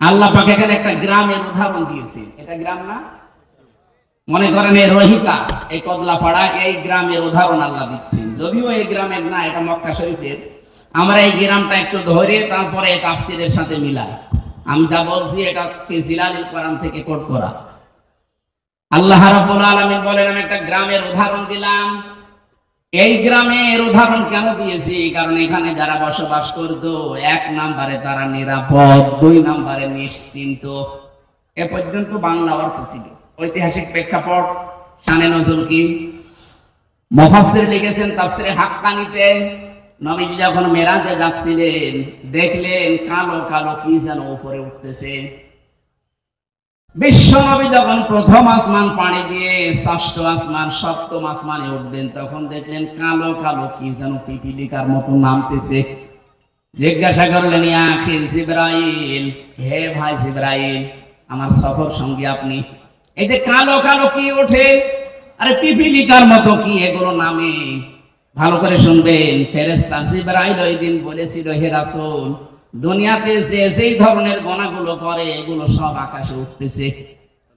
আল্লাহ পাক এখানে একটা গ্রামের উদাহরণ দিয়েছে। এটা গ্রাম না, মনে করেন এই রহিতা, এই কদলাপাড়া, এই গ্রামের উদাহরণ আল্লাহ দিচ্ছেন। যদিও এই গ্রামের না, এটা মক্কা শরীফের। আমরা এই গ্রামটা একটু ধরে তারপরে তাফসীরের সাথে মিলাই। আমি যা বলছি এটা ফিজিলালিল কোরআন থেকে কোট করা। আল্লাহ রাব্বুল আলামিন বলেন, আমি একটা গ্রামের উদাহরণ দিলাম। এই গ্রামের উদাহরণ কেন দিয়েছি? কারণ এখানে যারা বসবাস করত, 1 নম্বরে তারা নিরাপদ, 2 নম্বরে নিশ্চিন্ত। এ পর্যন্ত বাংলা অর্থ ছিল। ঐতিহাসিক প্রেক্ষাপট, শানে নজুল কি? মুফাসসির লিখেছেন তাফসীরে হাক্কানীতে, নবীজি যখন মেরাজে যাচ্ছিলেন দেখলেন কালো কালো কি যেন উপরে উঠতেছে। বিশ্ব নবী যখন প্রথম আসমান পাড়ি দিয়ে ষষ্ঠ আসমান, সপ্তম আসমানে উঠবেন তখন দেখলেন কালো কালো কি যেন পিপিলিকার মতো নামতেছে। জিজ্ঞাসা করলেন, ইয়া আখি জিবরাইল, হে ভাই জিবরাইল, আমার সফর সঙ্গী আপনি, এই যে কালো কালো কি ওঠে, আরে পিপিলিকার মতো কি এগুলো নামে? ভালো করে শুনবেন, ফেরেশতা জিবরাইল ওই দিন বলেছিল, হে রাসূল, দুনিয়াতে যে যেই ধরনের গোনাগুলো করে এগুলো সব আকাশে উঠতেছে,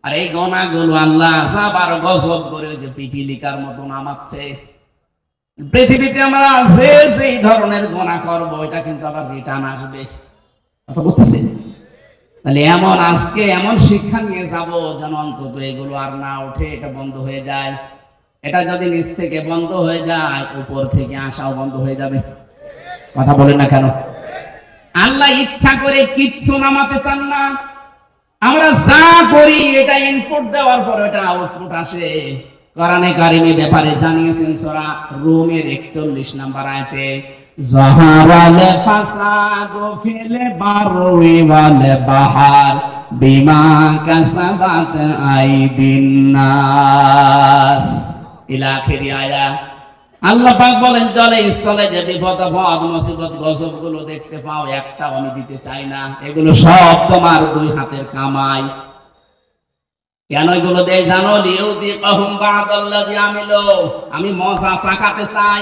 আর এই গোনাগুলো আল্লাহ আবার গজব করে ওই যে পিপিলিকার মতো নামাচ্ছে। পৃথিবীতে আমরা যে যেই ধরনের গোনা করবো এটা কিন্তু আবার রিটার্ন আসবে। কথা বুঝতেছেন? তাহলে এমন আজকে এমন শিক্ষা নিয়ে যাব যেন অন্তত এগুলো আর না ওঠে, এটা বন্ধ হয়ে যায়। এটা যদি নিচ থেকে বন্ধ হয়ে যায়, উপর থেকে আসাও বন্ধ হয়ে যাবে। কথা বলেন না কেন? আল্লাহ ইচ্ছা করে কিচ্ছু নামাতে চান না। আমরা যা করি এটা ইনপুট দেওয়ার পর এটা আউটপুট আসে। কোরআনে কারিমে ব্যাপারে জানিয়েছেন সূরা রুমের 41 নম্বর আয়াতে, যাহারাল ফাসাদু ফিল বাররি ওয়াল বাহর বিমা কাসাবাত আইদিন নাস, ইলা আখিরি আয়াত। আল্লাহ পাক বলেন, জলে স্থলে যে বিপদ আপদ মুসিবত গজব গুলো দেখতে পাও, একটাও আমি দিতে চাই না, এগুলো সব তোমার 2 হাতের কামাই। কেন এগুলো দেয় জানো? লিউযিকাহুম বা'দাল্লাযী আমিলু, আমি মজা চাকাতে চাই,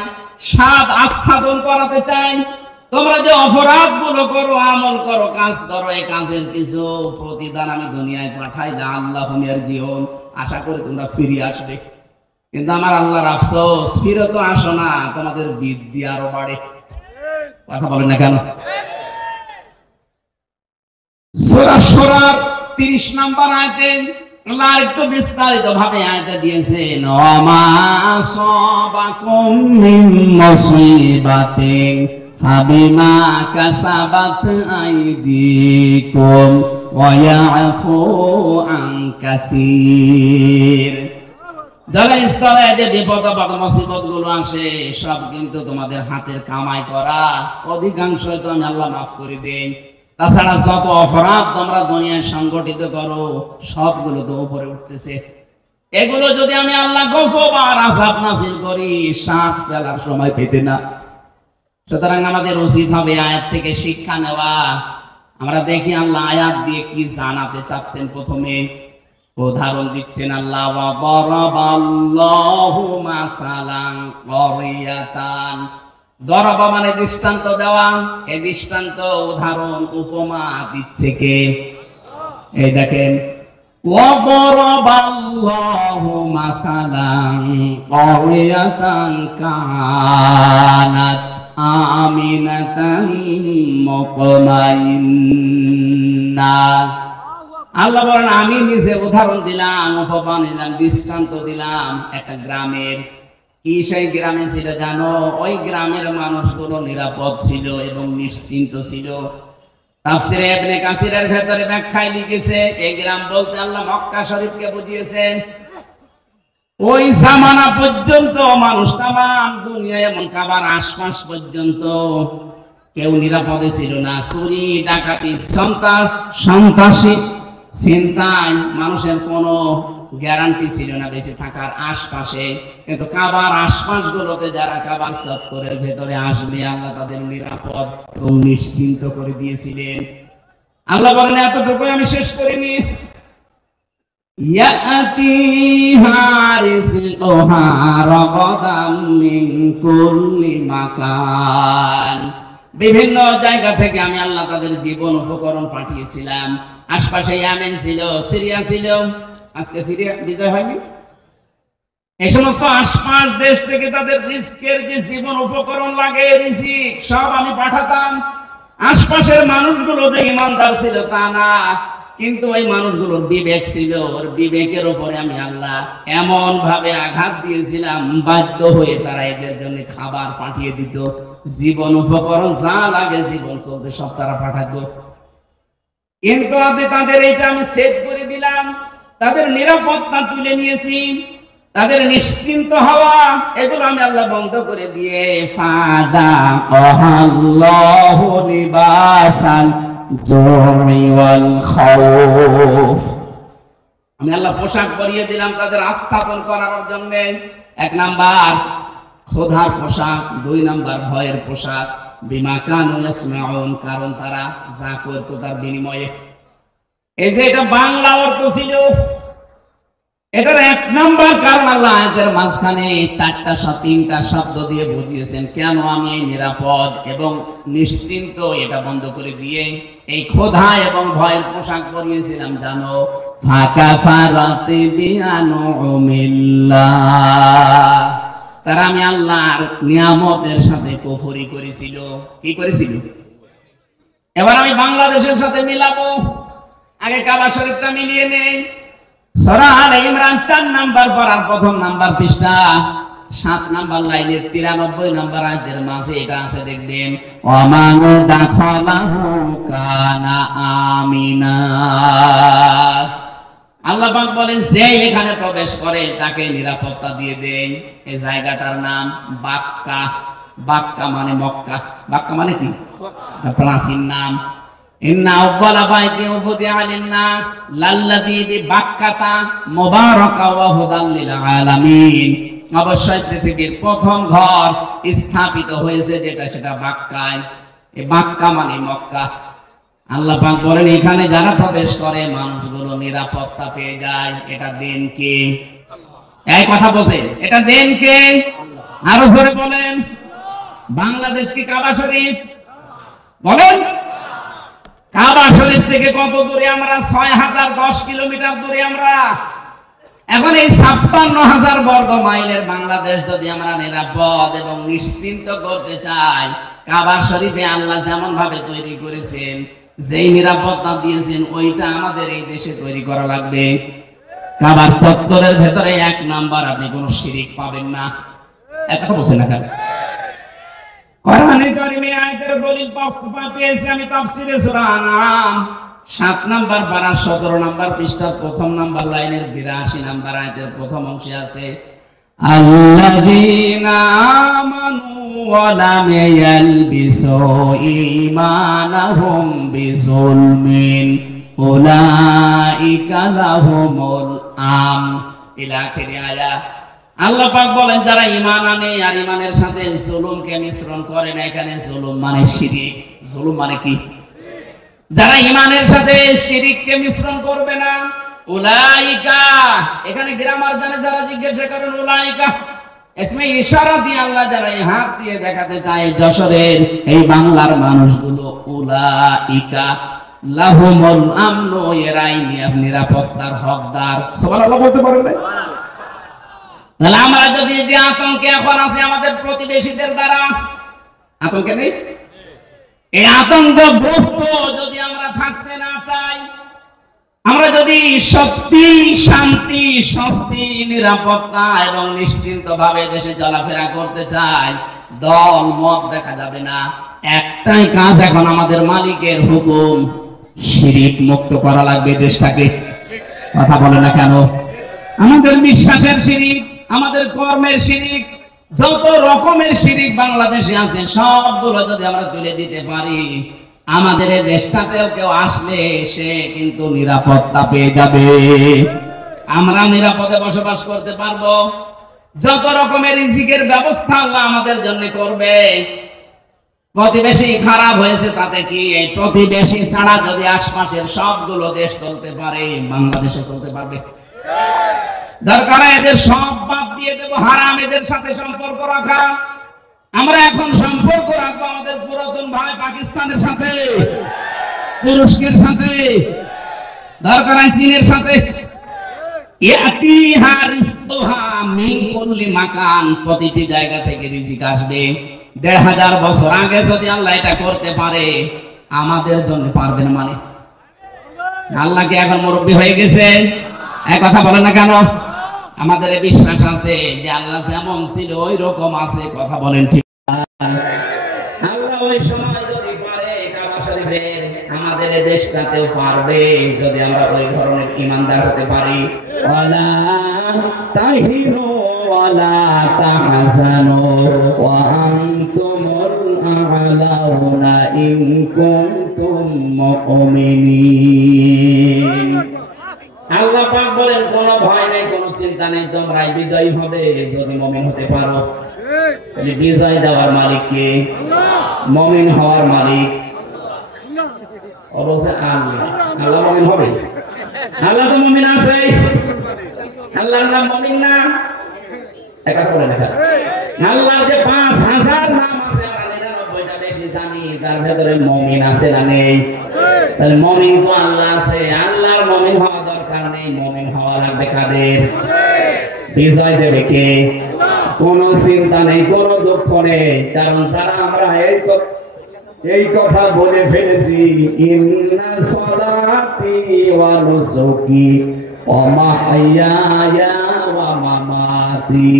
স্বাদ আস্বাদন করাতে চাই। তোমরা যে অপরাধ গুলো করো, আমল করো, কাজ করো, এই কাজের কিছু প্রতিদান আমি দুনিয়ায় পাঠাই, লাআল্লাহুম ইয়ারজিউন, আশা করি তোমরা ফিরে আসবে। কিন্তু আমার আল্লাহর আফসোস, ফিরে তো আসো না, তোমাদের বৃদ্ধি আরো বাড়ে। কথা বলেন না কেন? সূরা শুরার 30 নম্বর আয়াতে আল্লাহ একটু বিস্তারিত ভাবে আয়াতে দিয়েছেন, ওমা আসাবাকুম মিন মুসিবাতিন ফাবিমা কাসাবাত আইদিকুম ওয়া ইয়াফু আন কাসীর। জলস্থলে যে বিপদ আপদ মুসিবত গুলো আসে সব কিন্তু তোমাদের হাতের কামাই করা, অধিকাংশ তো আমি আল্লাহ মাফ করে দেই। তাছাড়া যত অপরাধ তোমরা দুনিয়ায় সংগঠিত করো সবগুলো তো উপরে উঠতেছে। এগুলো যদি আমি আল্লাহ গজব আর আযাব নাযিল করি, শ্বাস ফেলার সময় পেতে না। সুতরাং আমাদের উচিত হবে আয়াত থেকে শিক্ষা নেওয়া। আমরা দেখি আল্লাহ আয়াত দিয়ে কি জানাতে চাচ্ছেন। প্রথমে উদাহরণ দিচ্ছেন আল্লাহ, ওয়া দারাবাল্লাহু মাসালান ক্বরিয়াতান। দরাবা মানে দৃষ্টান্ত দেওয়া, এই দৃষ্টান্ত উদাহরণ উপমা দিচ্ছে কে? এই দেখেন, ওয়া দারাবাল্লাহু মাসালান ক্বরিয়াতান কানাত আমিনাতান মুতমাইন্না। আল্লাহ বলেন, আমি নিজে উদাহরণ দিলাম, উপমা দিলাম, দৃষ্টান্ত দিলাম একটা গ্রামের। কি সেই গ্রামে ছিল জানো? ওই গ্রামের মানুষগুলো নিরাপদ ছিল এবং নিশ্চিন্ত ছিল। তাফসীরে ইবনে কাসিরের ভেতরে ব্যাখ্যায় লিখেছে, এই গ্রাম বলতে আল্লাহ মক্কা শরীফকে বুঝিয়েছেন। ওই জামানা পর্যন্ত মানুষ তামাম দুনিয়া এমন কাবার আশপাশ পর্যন্ত কেউ নিরাপদে ছিল না। চুরি ডাকাতি সন্ত্রাসী চিন্তায় মানুষের কোনো গ্যারান্টি ছিল না বেঁচে থাকার আশপাশে। কিন্তু কাবার আশপাশ গুলোতে যারা কাবার চত্বরের ভেতরে আসবে আল্লাহ তাদের নিরাপদ এবং নিশ্চিন্ত করে দিয়েছিলেন। আল্লাহ বলেন, এতটুকু আমি শেষ করিনি। ইয়াতিহা রিজকুহা রাগাদাম মিন কুল্লি মাকান বিভিন্ন জায়গা থেকে আমি আল্লাহ তাদের জীবন উপকরণ পাঠিয়েছিলাম। আশপাশে ইয়েমেন ছিল, সিরিয়া ছিল। আজকে সিরিয়া বিজয় হয়নি। এই সমস্ত আশপাশ দেশ থেকে তাদের রিস্কের যে জীবন উপকরণ লাগে, রিজিক সব আমি পাঠাতাম। আশপাশের মানুষগুলো যে ইমানদার ছিল তা না, কিন্তু ওই মানুষগুলোর বিবেক ছিল, ওর বিবেকের উপরে আমি আল্লাহ এমন ভাবে আঘাত দিয়েছিলাম, বাধ্য হয়ে তারা এদের জন্য খাবার পাঠিয়ে দিত, জীবন উপকরণ যা লাগে জীবন চলতে সব তারা পাঠাতো। কিন্তু তাদের এটা আমি সেভ করে দিলাম, তাদের নিরাপত্তা তুলে নিয়েছি, তাদের নিশ্চিন্ত হওয়া এগুলো আমি আল্লাহ বন্ধ করে দিয়ে ফাদাকাল্লাহু লিবাসাল জুই ওয়াল খাউফ, আমি আল্লাহ পোশাক পরিয়ে দিলাম তাদের আস্থাপন করার জন্য। 1 নাম্বার ক্ষুধার পোশাক, 2 নাম্বার ভয়ের পোশাক। বিমা কানু ইয়াসমাউন, কারণ তারা যা করতো তার বিনিময়ে। এই যে এটা বাংলা অর্থ ছিল, এটার 1 নাম্বার কারণ আল্লাহ আয়াতের মাঝখানে 3টা শব্দ দিয়ে বুঝিয়েছেন কেন আমি এই নিরাপদ এবং নিশ্চিন্ত এটা বন্ধ করে দিয়ে এই ক্ষুধা এবং ভয়ের পোশাক পরিয়েছিলাম। জানো, ফাকাফারাতি বিআনউমিল্লাহ, তারা আমি আল্লাহর নিয়ামতের সাথে কুফরি করেছিল। কি করেছিল? এবার আমি বাংলাদেশের সাথে মিলাবো। আগে কাবা শরীফটা মিলিয়ে নেই। সূরা আলে ইমরান 4 নাম্বার পড়ার 1ম নাম্বার পৃষ্ঠা 7 নাম্বার লাইনের 93 নাম্বার আয়াতের মাঝে এটা আছে, দেখবেন ওয়ামান দাখালাহু কানা আমিনা। আল্লাহ পাক বলেন যে এখানে প্রবেশ করে তাকে নিরাপত্তা দিয়ে দেয়। এই জায়গাটার নাম বাক্কা। বাক্কা মানে মক্কা। বাক্কা মানে কি? প্রাচীন নাম। ইন্না আউয়ালা বাইতিন উযিআ লিন-নাস লাল্লাযী বিবাক্কাতা মুবারাকা ওয়া হুদাল লিল আলামিন, অবশ্যই পৃথিবীর প্রথম ঘর স্থাপিত হয়েছে যেটা সেটা বাক্কায়। এই বাক্কা মানে মক্কা। আল্লাহ পাক বলেন এখানে যারা প্রবেশ করে মানুষগুলো নিরাপত্তা পেয়ে যায়। এটা দেন কে? এই কথা বলেন, এটা দেন কে? আরো জোরে বলেন। বাংলাদেশ কি কাবা শরীফ? বলেন। কাবা শরীফ থেকে কত দূরে আমরা? 6010 কিলোমিটার দূরে আমরা। এখন এই 56,000 বর্গ মাইলের বাংলাদেশ যদি আমরা নিরাপদ এবং নিশ্চিন্ত করতে চাই, কাবা শরীফে আল্লাহ যেমন ভাবে তৈরি করেছেন, যেই নিরাপত্তা দিয়েছেন, ওইটা আমাদের এই দেশে তৈরি করা লাগবে। কাবার চত্বরের ভেতরে 1 নাম্বার আপনি কোনো শিরিক পাবেন না। এক কথা বলছেন না? কোরআনে কারিমে আয়াতের দলিল পেয়েছি আমি তাফসীরে সূরা আনআম 7 নাম্বার পারা 17 নাম্বার পৃষ্ঠার 1ম নাম্বার লাইনের 82 নাম্বার আয়াতের প্রথম অংশে আছে আল্লাযীনা আমানু ওয়া লাম ইয়ালবিসু ঈমানাহুম বিযুলমিন উলাইকা লাহুমুল আমন ইলা আখির আয়াত। আল্লাহ পাক বলেন যারা ঈমান আনে আর ঈমানের সাথে জুলুমকে মিশ্রণ করে না, এখানে জুলুম মানে শিরিক। জুলুম মানে কি? যারা ঈমানের সাথে শিরিককে মিশ্রণ করবে না, উলাইকা, এখানে গ্রামার জানে যারা জিজ্ঞাসা করেন উলাইকা ইসমে ইশারা দিয়ে আল্লাহ যারা এই হাত দিয়ে দেখাতে চায় যশোরের এই বাংলার মানুষগুলো, উলাইকা লাহুমুল আমন, এরাই নিরাপত্তার হকদার। সুবহানাল্লাহ বলতে পারবেন না? তাহলে আমরা যদি যে আতঙ্কে এখন আছে আমাদের প্রতিবেশীদের দ্বারা, আতঙ্কে নেই, এই আতঙ্কগ্রস্ত যদি আমরা থাকতে না চাই, আমরা যদি সত্যি শান্তি, স্বস্তি, নিরাপত্তা এবং নিশ্চিন্ত ভাবে দেশে চলাফেরা করতে চাই, দল মত দেখা যাবে না। একটাই কাজ এখন আমাদের মালিকের হুকুম, শিরিক মুক্ত করা লাগবে দেশটাকে। কথা বলে না কেন? আমাদের বিশ্বাসের শিরিক, আমাদের কর্মের শিরিক, যত রকমের শিরিক বাংলাদেশে আছে সবগুলো যদি আমরা তুলে দিতে পারি, আমাদের এই দেশটাতেও কেউ আসলে সে কিন্তু নিরাপত্তা পেয়ে যাবে। আমরা নিরাপদে বসবাস করতে পারবো। যত রকমের রিজিকের ব্যবস্থা আল্লাহ আমাদের জন্য করবে। প্রতিবেশী খারাপ হয়েছে তাতে কি? এই প্রতিবেশী ছাড়া যদি আশপাশের সবগুলো দেশ চলতে পারে, বাংলাদেশে চলতে পারবে। দরকার এদের সব বাদ দিয়ে দেবো, হারাম এদের সাথে সম্পর্ক রাখা। আমরা এখন সম্পর্ক রাখবো আমাদের পুরাতন ভাই পাকিস্তানের সাথে, তুরস্কের সাথে, দরকার হয় চীনের সাথে। প্রতিটি জায়গা থেকে রিজিক আসবে। ১৫০০ বছর আগে যদি আল্লাহ এটা করতে পারে, আমাদের জন্য পারবে না মানে? আল্লাহ কি এখন মুরব্বী হয়ে গেছে? এক কথা বলে না কেন? আমাদের বিশ্বাস আছে যে আল্লাহ যেমন ছিল ওই রকম আছে। কথা বলেন ঠিক? আল্লাহ ওই সময় যদি পারে কাবা শরীফের, আমাদের দেশটাতেও পারবে যদি আমরা ওই ধরনের ঈমানদার হতে পারি। ওয়ালা তাহিনু ওয়ালা তাহজানু ওয়া আনতুমুল আ'লাউনা ইন কুনতুম মুমিনিন। আল্লাহ পাক বলেন কোনো ভয় নেই, কোনো চিন্তা নেই, তোমরাই বিজয়ী হবে যদি মুমিন হতে পারো। তাহলে বিজয় দেওয়ার মালিক কে? মুমিন হওয়ার মালিক অবশ্যই আল্লাহ। আল্লাহ মুমিন হবে? আল্লাহ তো মুমিন আছে। আল্লাহর নাম মুমিন না? একা করে দেখা। আল্লাহর যে ৫,০০০ নাম আছে, আমরা ৯৯টা বেশি জানি, তার ভেতরে মুমিন আছে না নেই? তাহলে মুমিন তো আল্লাহ আছে। আল্লাহর মুমিন হওয়া দরকার নেই, মুমিন হওয়া লাগবে কাদের? বিজয় দেবে কে? কোন চিন্তা নেই, কোন দুঃখ নেই। কারণ যারা আমরা এই কথা বলে ফেলেছি, ইন্না সালাতি ওয়া নুসুকি ওয়া মাহইয়ায়া ওয়া মামাতি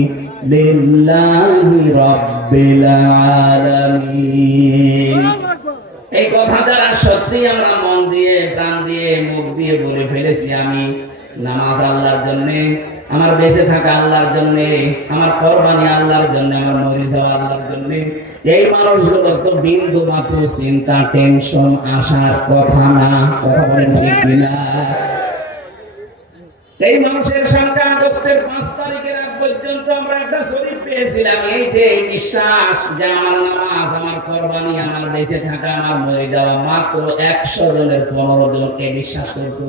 লিল্লাহি রাব্বিল আলামিন। এই কথা যারা সত্যি আমরা মন দিয়ে, প্রাণ দিয়ে, মুখ দিয়ে বলে ফেলেছি, আমি নামাজ আল্লাহর জন্য, আমার বেঁচে থাকা আল্লাহর জন্য, আমার কোরবানি আল্লাহর জন্য, আমার মরে যাওয়া আল্লাহর জন্য, এই মানুষগুলো তো বিন্দু মাত্র চিন্তা, টেনশন আসার কথা না। কথা বলেন ঠিক কিনা? এই মানুষের সংখ্যা আগস্টের ৫ তারিখের আগ পর্যন্ত আমরা একটা শরীর পেয়েছিলাম। এই যে বিশ্বাস যে আমার নামাজ, আমার কোরবানি, আমার বেঁচে থাকা, আমার মরে যাওয়া, মাত্র ১০০ জনের ১৫ জনকে বিশ্বাস করত।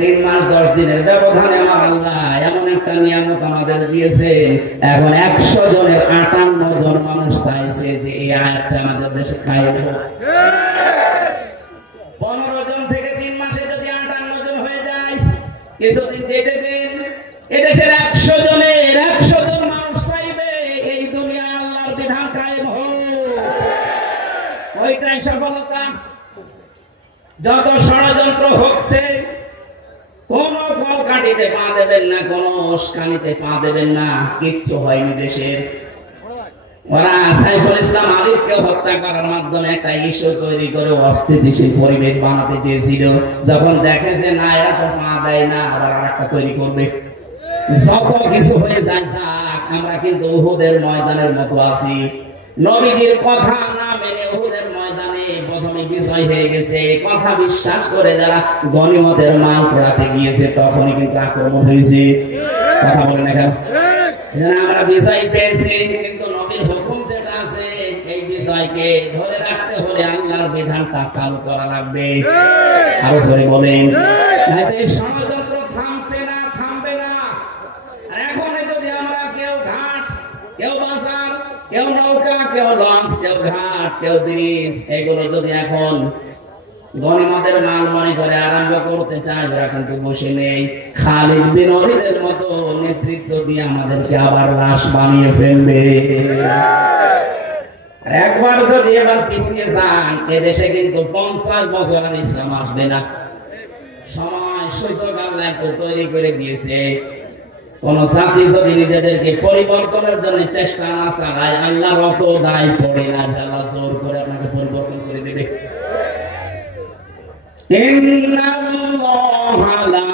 ৩ মাস ১০ দিনের ব্যবধানে আমার আল্লাহ এমন একটা নিয়ামত আমাদের দিয়েছে। এখন ১০০ জনের ৫৮ জন মানুষ চাইছে যে এই আয়াতটা আমাদের দেশে কায়েম হোক। ১৫ জন থেকে ৩ মাসে যদি ৫৮ জন হয়ে যায়, কিছুদিন যেতে দিন, এদেশের ১০০ জনের ১০০ জন মানুষ চাইবে এই দুনিয়া আল্লাহর বিধান কায়েম হোক। ওইটাই সফলতা। যত ষড়যন্ত্র হচ্ছে, কোন কল কাটিতে পা দেবেন না, কোন উস্কানিতে পা দেবেন না, কিচ্ছু হয়নি দেশের। ওরা সাইফুল ইসলাম আলিফকে হত্যা করার মাধ্যমে একটা ইস্যু তৈরি করে অস্থিতিশীল পরিবেশ বানাতে চেয়েছিল। যখন দেখে যে না, এরা তো পা দেয় না, আবার আরেকটা তৈরি করবে। যত কিছু হয়ে যায়, আমরা কিন্তু উহুদের ময়দানের মতো আছি। নবীজির কথা না মেনে উহুদের ময়দানে প্রথমে বিজয় হয়ে গেছে। কথা বিশ্বাস করে যারা গনিমতের মাল পোড়াতে গিয়েছে, তখনই কিন্তু আক্রমণ হয়েছে। কথা বলেন এখন? আমরা বিজয় পেয়েছি, কিন্তু নবীর হুকুম যেটা আছে, এই বিষয়কে ধরে রাখতে হলে আল্লাহর বিধানটা চালু করা লাগবে। আরো জোরে বলেন। ষড়যন্ত্র থামছে না, থামবে না। এখন যদি আমরা কেউ ঘাট, কেউ বাজার, কেউ নৌকা, কেউ লঞ্চ, কেউ ঘাট, কেউ ব্রিজ, এগুলো যদি এখন গনিমতের মাল মনে করে আরম্ভ করতে চায়, ওরা কিন্তু বসে নেই। খালিদ বিন ওলীদের মতো নেতৃত্ব দিয়ে আমাদেরকে আবার লাশ বানিয়ে ফেলবে। একবার যদি এবার পিছিয়ে যান, এদেশে কিন্তু ৫০ বছর আর ইসলাম আসবে না। সময় সুযোগ আল্লাহ একটু তৈরি করে দিয়েছে। কোন জাতি যদি নিজেদেরকে পরিবর্তনের জন্য চেষ্টা না চালায়, আল্লাহর অত দায় পড়ে না যে আল্লাহ জোর করে আপনাকে পরিবর্তন করে দেবে। ইন্নাল্লাহা লা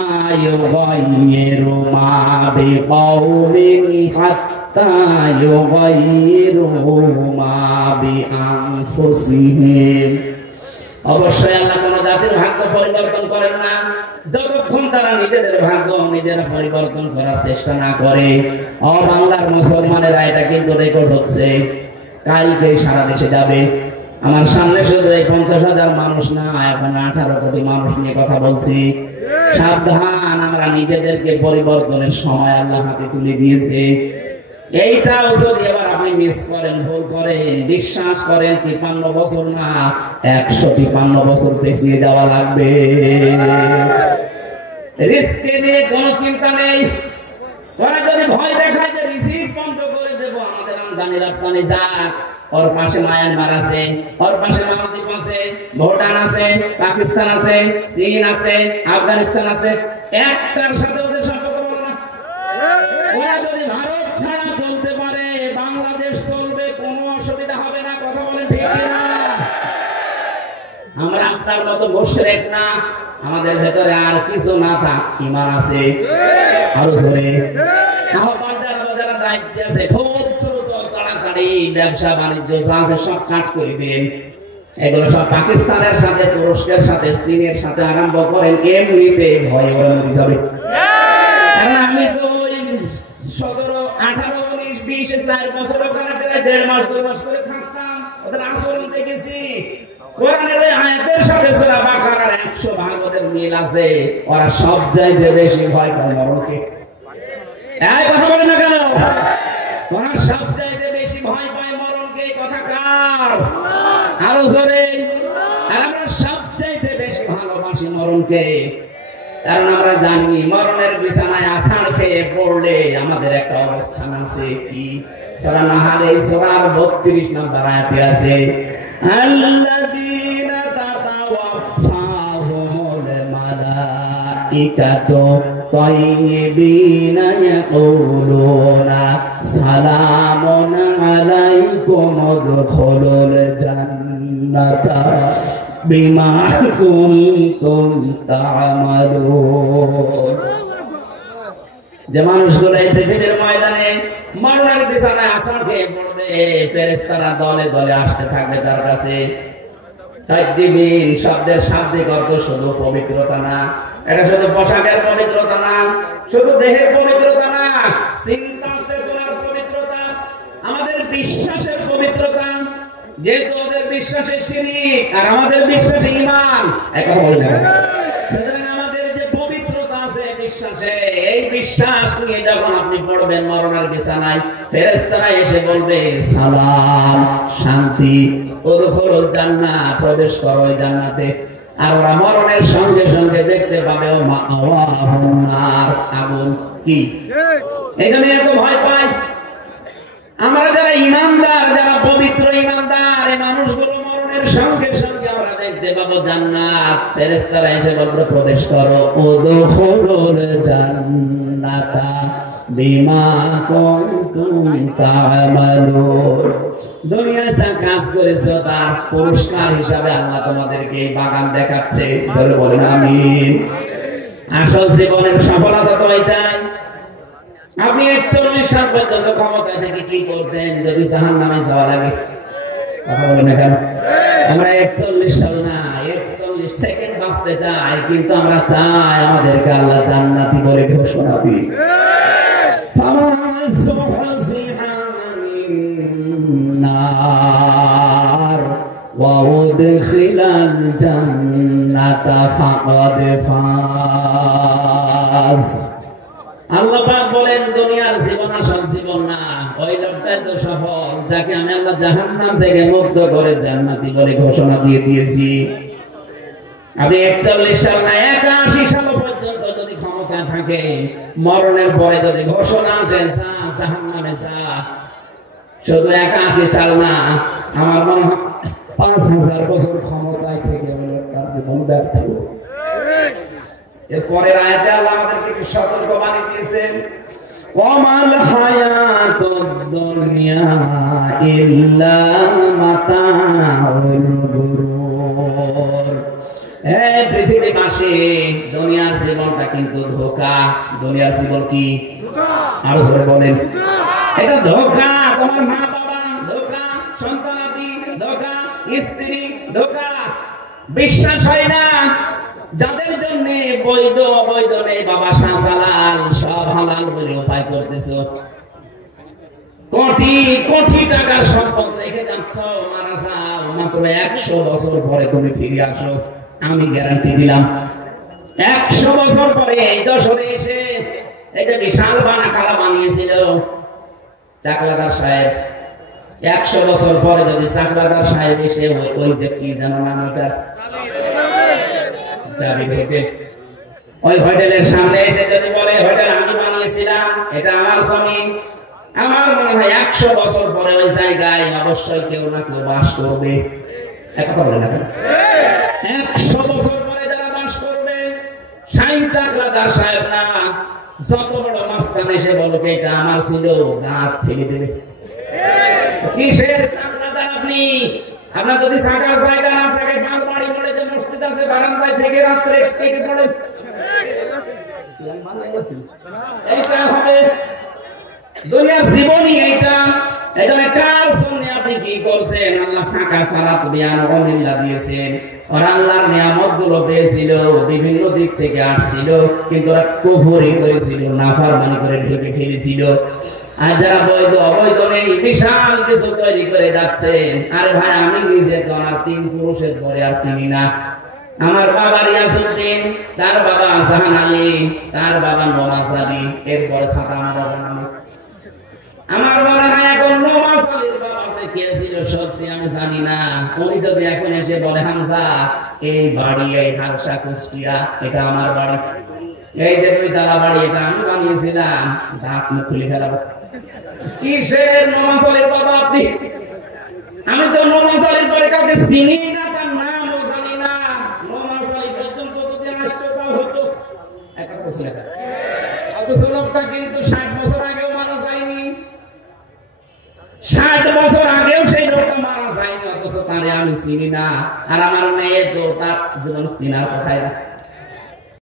ইউগাইয়িরু মা বিকাওমিন হাত্তা ইউগাইয়িরু মা বিআনফুসিহিম। অবশ্যই আল্লাহ কোন জাতির ভাগ্য পরিবর্তন করেন না যতক্ষণ তারা নিজেদের ভাগ্য নিজেরা পরিবর্তন করার চেষ্টা না করে। বাংলার মুসলমানেরা এটা কিন্তু রেকর্ড হচ্ছে, কালকে সারা দেশে যাবে। আমার সামনে শুধু এই ৫০,০০০ মানুষ না, এখন ১৮ কোটি মানুষ নিয়ে কথা বলছি। সাবধান, আমরা নিজেদেরকে পরিবর্তনের সময় আল্লাহ হাতে তুলে দিয়েছে। এইটাও যদি এবার আপনি মিস করেন, ভুল করেন, বিশ্বাস করেন 53 বছর না 153 বছর পেছিয়ে যাওয়া লাগবে। রিস্কে নিয়ে কোনো চিন্তা নেই। ওরা যদি ভয় দেখায় যে রিসিভ বন্ধ করে দেব, আমাদের আমদানি রপ্তানি যাক, ওর পাশে মায়ানমার আছে, ওর পাশে মালদ্বীপ আছে, ভুটান আছে, পাকিস্তান আছে, চীন আছে, আফগানিস্তান আছে, একটার সাথে ওদের সম্পর্ক বলো না। ওরা যদি ভারত ছাড়া চলতে পারে, বাংলাদেশ চলবে, কোনো অসুবিধা হবে না। কথা বলেন ঠিক না? আমরা আপনার মতো মুশরিক না, আমাদের ভেতরে আর কিছু না থাক ঈমান আছে। আরো জোরে আহ্বান জানাবো যারা দায়িত্বে আছে, খুব দ্রুত তাড়াতাড়ি ব্যবসা বাণিজ্য যা আছে সব কাট করে দেন। এগুলো সব পাকিস্তানের সাথে, তুরস্কের সাথে, চীনের সাথে আরম্ভ করেন, এমনিতে ভয় মরে যাবে। কারণ আমি তো ওই 17, 18, 19, 20, 4 বছর ওখানে প্রায় 1.5 মাস 2 মাস করে থাকতাম, ওদের আচরণ দেখেছি। কোরআনের ওই আয়াতের সাথে সূরা বাকারার 100 ভাগ ওদের মিল আছে। ওরা সব চাইতে বেশি ভয় পায় মরণকে। এই কথা বলে না কেন? ওরা সব চাইতে বেশি ভয় পায় মরণকে। কথা কার? আরো জোরে। আর আমরা সব চাইতে বেশি ভালোবাসি মরণকে, কারণ আমরা জানি মরণের বিছানায় আছাড় খেয়ে পড়লে আমাদের একটা অবস্থান আছে। কি? সূরা নাহলে সূরার 32 নম্বর আয়াতে আছে, আল্লাযীনা তাতাওয়াফাহুমুল মালাইকাতু তাইয়্যিবিনা ইয়াকুলুনা সালামুন আলাইকুম উদখুলুল জান্নাতা বিমা কুনতুম তা'মালুন। যে মানুষগুলো এই পৃথিবীর ময়দানে মরণের বিছানায় আছাড় খেয়ে পড়বে, ফেরেশতারা দলে দলে আসতে থাকবে তার কাছে। তাইয়্যিবিন শব্দের শাব্দিক অর্থ শুধু পবিত্রতা না, এটা শুধু পোশাকের পবিত্রতা না, শুধু দেহের পবিত্রতা না, চিন্তা চেতনার পবিত্রতা, আমাদের বিশ্বাসের পবিত্রতা। যেহেতু ওদের বিশ্বাসে শিরক আর আমাদের বিশ্বাসে ঈমান, একই বলে না। আমাদের যে পবিত্রতা আছে বিশ্বাসে, এই বিশ্বাস নিয়ে যখন আপনি পড়বেন মরণের বিছানায়, ফেরেশতারা এসে বলবে সালাম, শান্তি, উদখুলুল জান্নাহ, প্রবেশ করো ওই জান্নাতে। আর ওরা মরণের সঙ্গে সঙ্গে দেখতে পাবে মাওয়াহুন নার, আগুন। কি এই জন্য এত ভয় পাই আমরা যারা ইমানদার, যারা পবিত্র ইমানদার, এই মানুষগুলো মরণের সঙ্গে সঙ্গে আমরা দেখতে পাবো জান্নাত। ফেরেশতারা এসে বলবে প্রবেশ করো, উদখুলুল জান্নাতা বিমা কুনতুম তা'মালুন। দুনিয়ায় যা কাজ করেছো তার পুরস্কার হিসাবে আল্লাহ তোমাদেরকে এই বাগান দেখাচ্ছে। জোরে বলেন আমিন। আসল জীবনের সফলতা তো এটাই। আপনি 41 সাল পর্যন্ত ক্ষমতায় থেকে কি করতেন যদি জাহান্নামে যাওয়া লাগে? কথা বলেন না কেন? আমরা 41 সাল না 41 সেকেন্ড বাঁচতে চাই, কিন্তু আমরা চাই আমাদেরকে আল্লাহ জান্নাতি বলে ঘোষণা দিক। ওয়াউদখিলাল জান্নাতা ফাকাদ ফাজ। আল্লাহ পাক বলেন দুনিয়ার জীবন আসল জীবন না, ওই লোকটাই তো সফল যাকে আমি আল্লাহ জাহান্নাম থেকে মুক্ত করে জান্নাতি বলে ঘোষণা দিয়ে দিয়েছি। আপনি 41 সাল না 81 সাল পর্যন্ত যদি ক্ষমতা থাকে, মরণের পরে যদি ঘোষণা আসে জাহান্নামে যা, শুধু 81 সাল না, আমার মনে হয় 5000 বছর ক্ষমতায় থেকে তার জীবন ব্যর্থ। এরপরের আয়াতে আল্লাহ আমাদেরকে একটু সতর্ক বাণী দিয়েছেন, ওয়ামাল হায়াতুদ দুনিয়া ইল্লা মাতাউল গুরুর। এই পৃথিবীবাসী, দুনিয়ার জীবনটা কিন্তু ধোঁকা। দুনিয়ার জীবন কি? ধোঁকা। আর জোরে বলেন, এটা ধোঁকা। তোমার মা বাবা ধোঁকা, সন্তানাদি ধোঁকা, স্ত্রী ধোঁকা। বিশ্বাস হয় না যাদের জন্য বৈধ অবৈধ নেই, বাবা শাহজালাল সব হালাল বলে উপায় করতেছো, কোটি কোটি টাকার সম্পদ রেখে যাচ্ছ, মারা যাও, মাত্র 100 বছর পরে তুমি ফিরে আসো, আমি গ্যারান্টি দিলাম। 100 বছর পরে এই দশরে এসে এই যে বিশাল বানা খালা বানিয়েছিল চাকলাদার সাহেব, 100 বছর পরে যদি চাকরাদার সাহেব এসে ওই যে কি জানো নাম ওটার চাবি ঢেকে ওই হোটেলের সামনে এসে যদি বলে হোটেল আমি বানিয়েছিলাম, এটা আমার জমি, আমার মনে হয় 100 বছর পরে ওই জায়গায় অবশ্যই কেউ না কেউ বাস করবে। এক কথা বলে না, 100 বছর পরে যারা বাস করবে শাহিন চাকরাদার সাহেব না, যত বড় মাস্তান এসে বলবে এটা আমার ছিল, দাঁত ফেলে দেবে। কিসের চাকরাদার আপনি? আপনার যদি থাকার জায়গা না থাকে, বাড়ি পড়ে যে মসজিদ আছে বারান্দায় থেকে রাত্রে কেটে পড়ে, এইটা হবে দুনিয়ার জীবনই। এইটা এটা কার জন্য আপনি কি করছেন? আল্লাহ ফাঁকা ফারাত বিয়ান অমিল্লা দিয়েছেন, আর আল্লাহর নিয়ামতগুলো পেয়েছিল, বিভিন্ন দিক থেকে আসছিল, কিন্তু ওরা কুফরি করেছিল, নাফরমানি করে ঢেকে ফেলেছিল। আর যারা বৈধ অবৈধ নেই বিশাল কিছু তৈরি করে যাচ্ছেন। আরে ভাই, আমি নিজে তো আমার 3 পুরুষের পরে আর চিনি না। আমার বাবা রিয়াজউদ্দিন, তার বাবা জাহান আলী, তার বাবা নওয়াজ আলী, এরপরে সাদা আমার বাবা নামে। আমার মনে হয় এখন নওয়াজ আলীর বাবা সে কে ছিল সত্যি আমি জানি না। উনি যদি এখন এসে বলে হামজা এই বাড়ি, এই হারসা কুষ্টিয়া, এটা আমার বাড়ি, এই যে 2 তালা বাড়ি, এটা আমি বানিয়েছিলাম, দাঁত মুখ খুলে ফেলাবো। কিসের নওয়াজ আলীর বাবা আপনি? আমি তো নওয়াজ আলীর পরে কাউকে চিনি না, তার নামও জানি না। নওয়াজ আলী পর্যন্ত যদি আসতে পাও হতো একটা বছর আগে, অথচ লোকটা কিন্তু 60 বছর আগেও মারা যায়নি, 60 বছর আগেও সেই লোকটা মারা যায়নি, অথচ তারে আমি চিনি না। আর আমার মেয়ে তো তার জীবন চিনার কথাই না।